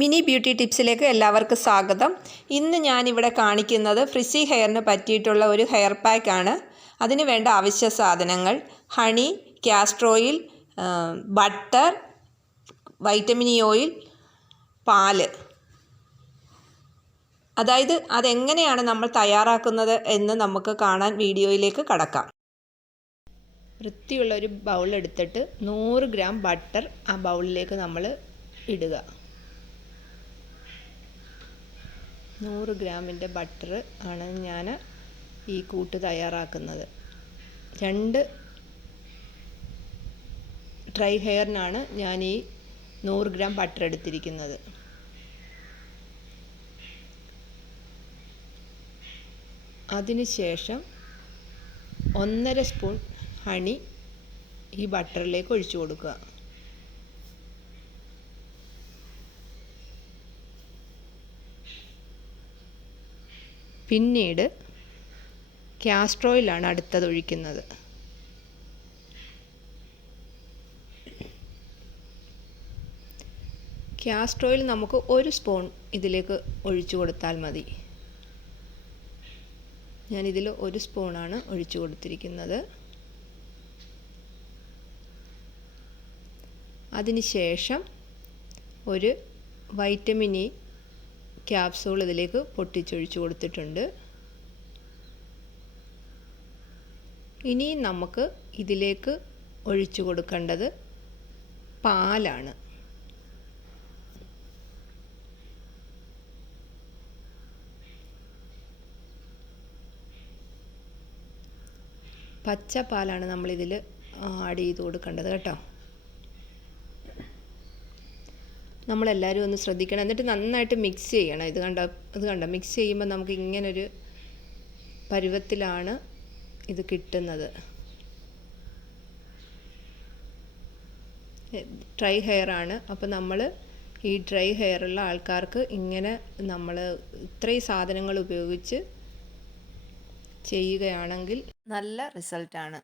Mini beauty ടിപ്സിലേക്ക് എല്ലാവർക്കും സ്വാഗതം. ഇന്ന് ഞാനിവിടെ കാണിക്കുന്നത് ഫ്രിസി ഹെയറിന് പറ്റിയിട്ടുള്ള ഒരു ഹെയർ പാക്കാണ്. അതിന് വേണ്ട ആവശ്യ സാധനങ്ങൾ: honey, castor oil, butter, vitamin E oil, പാല്. അതെങ്ങനെയാണ് നമ്മൾ തയ്യാറാക്കുന്നത് എന്ന് നമുക്ക് കാണാൻ വീഡിയോയിലേക്ക് കടക്കാം. വൃത്തിയുള്ള ഒരു ബൗൾ എടുത്തിട്ട് 100 ഗ്രാം ബട്ടർ ആ ബൗളിലേക്ക് നമ്മൾ ഇടുക. 100 ഗ്രാമിൻ്റെ ബട്ടർ ആണ് ഞാൻ ഈ കൂട്ട് തയ്യാറാക്കുന്നത്. 2 ഡ്രൈ ഹെയറിനാണ് ഞാൻ ഈ 100 ഗ്രാം ബട്ടർ എടുത്തിരിക്കുന്നത്. അതിനുശേഷം 1.5 സ്പൂൺ ഹണി ഈ ബട്ടറിലേക്ക് ഒഴിച്ചു കൊടുക്കുക. പിന്നീട് കാസ്റ്റർ ഓയിലാണ് അടുത്തത് ഒഴിക്കുന്നത്. കാസ്റ്റർ ഓയിൽ നമുക്ക് 1 സ്പൂൺ ഇതിലേക്ക് ഒഴിച്ചു കൊടുത്താൽ മതി. ഞാനിതിൽ 1 സ്പൂണാണ് ഒഴിച്ചു കൊടുത്തിരിക്കുന്നത്. അതിനുശേഷം ഒരു വൈറ്റമിൻ ഇ ക്യാപ്സൂൾ ഇതിലേക്ക് പൊട്ടിച്ചൊഴിച്ചു കൊടുത്തിട്ടുണ്ട്. ഇനി നമുക്ക് ഇതിലേക്ക് ഒഴിച്ചു കൊടുക്കേണ്ടത് പാലാണ്. പച്ച പാലാണ് നമ്മളിതിൽ ആഡ് ചെയ്ത് കൊടുക്കേണ്ടത് കേട്ടോ. നമ്മളെല്ലാവരും ഒന്ന് ശ്രദ്ധിക്കണം. എന്നിട്ട് നന്നായിട്ട് മിക്സ് ചെയ്യണം. ഇത് കണ്ടോ മിക്സ് ചെയ്യുമ്പോൾ നമുക്ക് ഇങ്ങനൊരു പരുവത്തിലാണ് ഇത് കിട്ടുന്നത്. ഡ്രൈ ഹെയർ ആണ്. അപ്പോൾ നമ്മൾ ഈ ഡ്രൈ ഹെയറുള്ള ആൾക്കാർക്ക് ഇങ്ങനെ നമ്മൾ ഇത്രയും സാധനങ്ങൾ ഉപയോഗിച്ച് ചെയ്യുകയാണെങ്കിൽ നല്ല റിസൾട്ടാണ്.